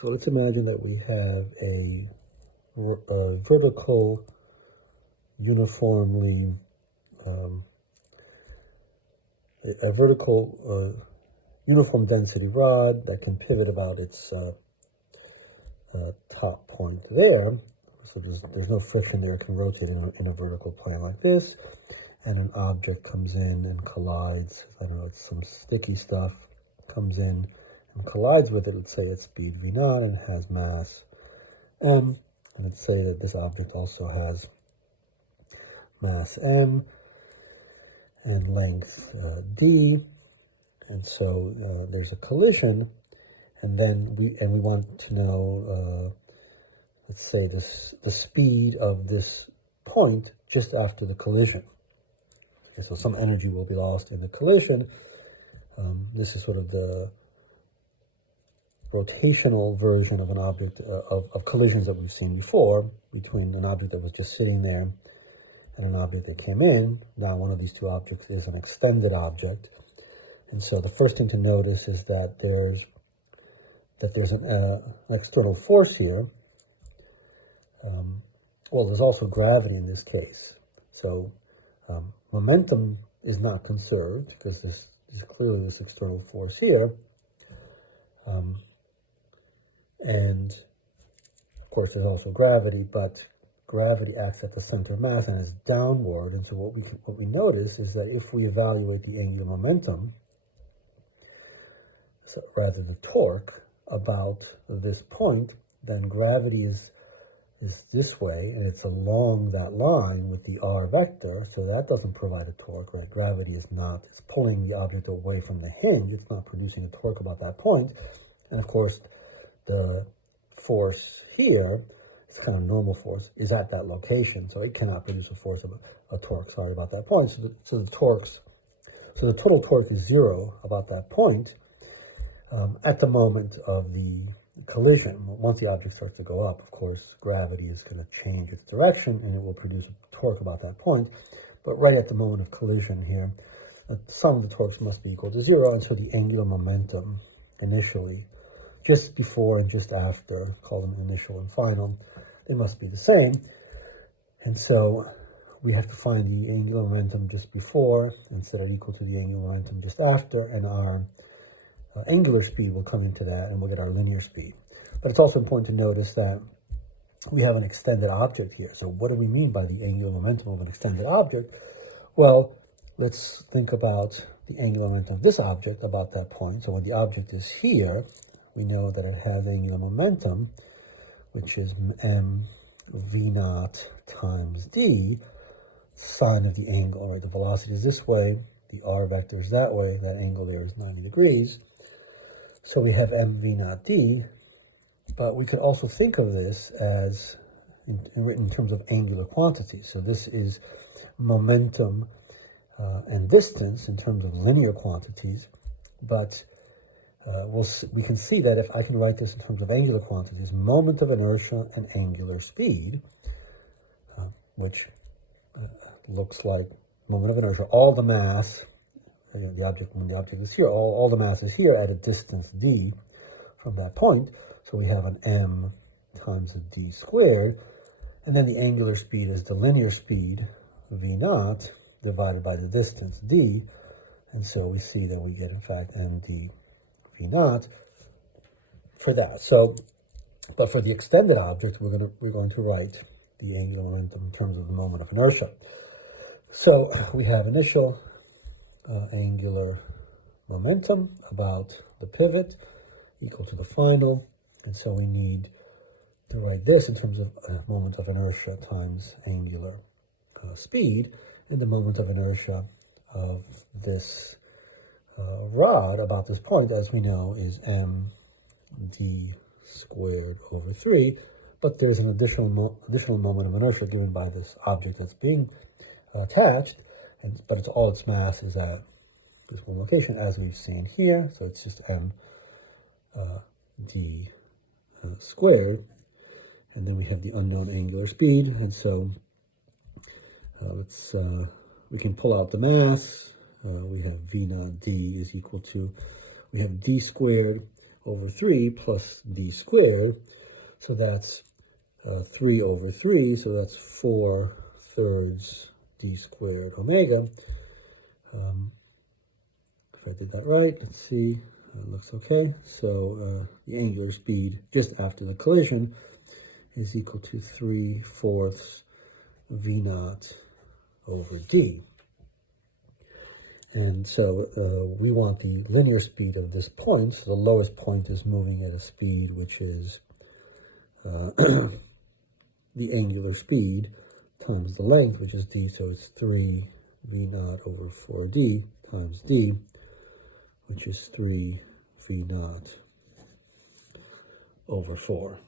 So let's imagine that we have a vertical, uniformly, a vertical uniform density rod that can pivot about its top point there. So there's no friction there. It can rotate in a vertical plane like this. And an object comes in and collides. I don't know, it's some sticky stuff, comes in and collides with it. Let's say it's speed v naught and has mass m. And let's say that this object also has mass m and length d. And so there's a collision, and then we want to know, let's say the speed of this point just after the collision. Okay, so some energy will be lost in the collision. This is sort of the rotational version of an object of collisions that we've seen before between an object that was just sitting there and an object that came in. Now one of these two objects is an extended object. And so the first thing to notice is that there's an external force here. Well, there's also gravity in this case. So momentum is not conserved because there's clearly this external force here. And of course there's also gravity, but gravity acts at the center of mass and is downward. And so what we notice is that if we evaluate the angular momentum, so rather the torque about this point, then gravity is this way, and it's along that line with the r vector, so that doesn't provide a torque, right? Gravity is not, it's pulling the object away from the hinge, it's not producing a torque about that point. And of course, the force here, it's kind of normal force, is at that location, so it cannot produce a torque, sorry, about that point. So the total torque is zero about that point at the moment of the collision. Once the object starts to go up, of course, gravity is going to change its direction and it will produce a torque about that point. But right at the moment of collision here, the sum of the torques must be equal to zero, and so the angular momentum initially, just before and just after, call them initial and final, they must be the same. And so we have to find the angular momentum just before instead of equal to the angular momentum just after, and our angular speed will come into that, and we'll get our linear speed. But it's also important to notice that we have an extended object here. So what do we mean by the angular momentum of an extended object? Well, let's think about the angular momentum of this object about that point. So when the object is here, we know that it has angular momentum, which is m v naught times d, sine of the angle, right? The velocity is this way, the r vector is that way, that angle there is 90 degrees. So we have m v naught d, but we could also think of this as written in terms of angular quantities. So this is momentum and distance in terms of linear quantities, but we can see that if I can write this in terms of angular quantities, moment of inertia and angular speed, which looks like moment of inertia, all the mass, when the object is here, all the mass is here at a distance d from that point. So we have an m times a d squared, and then the angular speed is the linear speed, v naught, divided by the distance, d, and so we see that we get, in fact, md v naught for that. So, but for the extended object, we're going to write the angular momentum in terms of the moment of inertia. So we have initial angular momentum about the pivot equal to the final, and so we need to write this in terms of moment of inertia times angular speed, and the moment of inertia of this rod about this point, as we know, is md squared over 3, but there's an additional moment of inertia given by this object that's being attached, but all its mass is at this one location, as we've seen here, so it's just md squared, and then we have the unknown angular speed, and so we can pull out the mass. We have v naught d is equal to, we have d squared over 3 plus d squared. So that's 3 over 3, so that's 4/3 d squared omega. If I did that right, let's see, it looks okay. So the angular speed just after the collision is equal to 3/4 v naught over d. And so we want the linear speed of this point. So the lowest point is moving at a speed which is the angular speed times the length, which is d. So it's 3 v naught over 4d times d, which is 3 v naught over 4.